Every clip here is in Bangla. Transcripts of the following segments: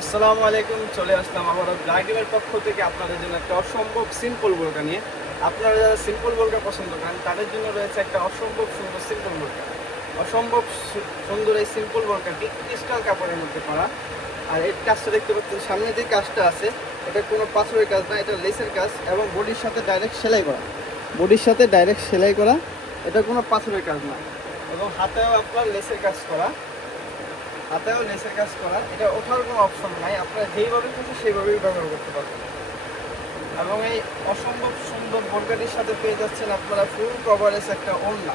আসসালামু আলাইকুম। চলে আসলাম আবারও ব্লাইডিমের পক্ষ থেকে আপনাদের জন্য একটা অসম্ভব সিম্পল বোরকা নিয়ে। আপনারা যারা সিম্পল বোরকা পছন্দ করেন তাদের জন্য রয়েছে একটা অসম্ভব সুন্দর সিম্পল বোরকা। অসম্ভব সুন্দর এই সিম্পল বোরকাটি ক্রিস্টাল কাপড়ের মধ্যে করা। আর এই কাজটা দেখতে পাচ্ছেন, সামনে যে কাজটা আছে এটা কোনো পাথরের কাজ না, এটা লেসের কাজ এবং বডির সাথে ডাইরেক্ট সেলাই করা। বডির সাথে ডাইরেক্ট সেলাই করা, এটা কোনো পাথরের কাজ না। এবং হাতেও আপনার লেসের কাজ করা, হাতেও লেসের কাজ করা। এটা ওঠার কোনো অপশন নাই, আপনারা যেইভাবে খুশি সেইভাবেই ব্যবহার করতে পারবেন। এবং এই অসম্ভব সুন্দর বোরকাটির সাথে পেয়ে যাচ্ছেন আপনারা ফুল কভারেজ একটা ওড়না।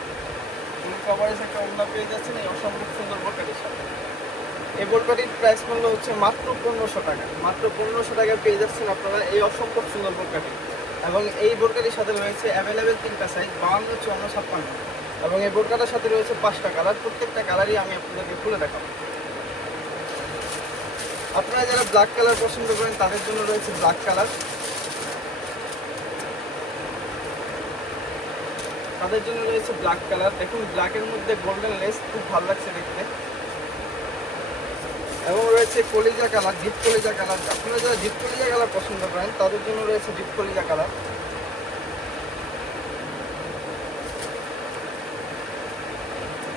ফুল কভারেজ একটা ওড়না পেয়ে যাচ্ছেন এই অসম্ভব সুন্দর বোরকাটির সাথে। এই বোরকাটির প্রাইস মূল্য হচ্ছে মাত্র 1500 টাকা। মাত্র 1500 টাকায় পেয়ে যাচ্ছেন আপনারা এই অসম্ভব সুন্দর বোরকাটি। এবং এই বোরকাটির সাথে রয়েছে অ্যাভেলেবেল 3টা সাইজ, 52, 54, 56। এবং এই বোরকাটার সাথে রয়েছে 5টা কালার। প্রত্যেকটা কালারই আমি আপনাদেরকে খুলে দেখাবো। আপনারা যারা ব্ল্যাক কালার পছন্দ করেন তাদের জন্য রয়েছে ব্ল্যাক কালার। তাদের জন্য রয়েছে ব্ল্যাক কালার। দেখুন ব্ল্যাকের মধ্যে গোল্ডেন লেস, খুব ভালো লাগছে দেখতে। এবং রয়েছে কলিজা কালার, ডিপ কলিজা কালার। আপনারা যারা ডিপ কলিজা কালার পছন্দ করেন তাদের জন্য রয়েছে ডিপ কলিজা কালার।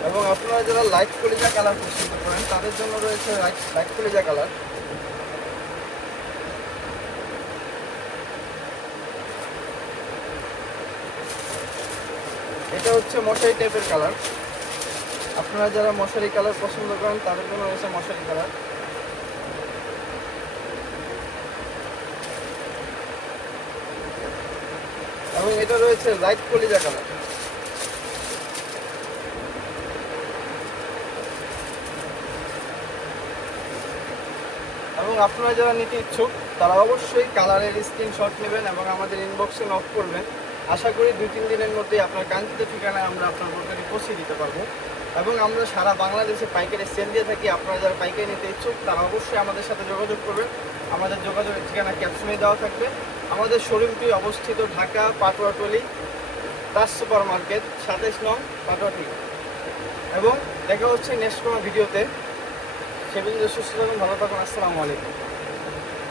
এবং আপনারা যারা লাইট কলিজা কালার পছন্দ করেন তাদের জন্য রয়েছে লাইট কলিজা কালার। এটা হচ্ছে মশারি টাইপের কালার। আপনারা যারা মশারি কালার পছন্দ করেন তাদের জন্য রয়েছে মশারি কালার। এবং এটা রয়েছে লাইট কলিজা কালার। এবং আপনারা যারা নিতে ইচ্ছুক তারা অবশ্যই কালারের স্ক্রিনশট নেবেন এবং আমাদের ইনবক্সে নক করবেন। আশা করি 2-3 দিনের মধ্যেই আপনার কাঙ্ক্ষিত ঠিকানায় আমরা আপনার বোরকাটি পৌঁছে দিতে পারবো। এবং আমরা সারা বাংলাদেশে পাইকারি সেল দিয়ে থাকি। আপনারা যারা পাইকারি নিতে ইচ্ছুক তারা অবশ্যই আমাদের সাথে যোগাযোগ করবেন। আমাদের যোগাযোগের ঠিকানা ক্যাপশনে দেওয়া থাকবে। আমাদের শোরুমটি অবস্থিত ঢাকা পাটোয়াটলি তাজ সুপার মার্কেট 27 নং পাটোয়াটলি। এবং দেখা হচ্ছে নেক্সট কোনো ভিডিওতে। সে পর্যন্ত সুস্থ থাকুন, ভালো থাকুন। আসসালামু আলাইকুম।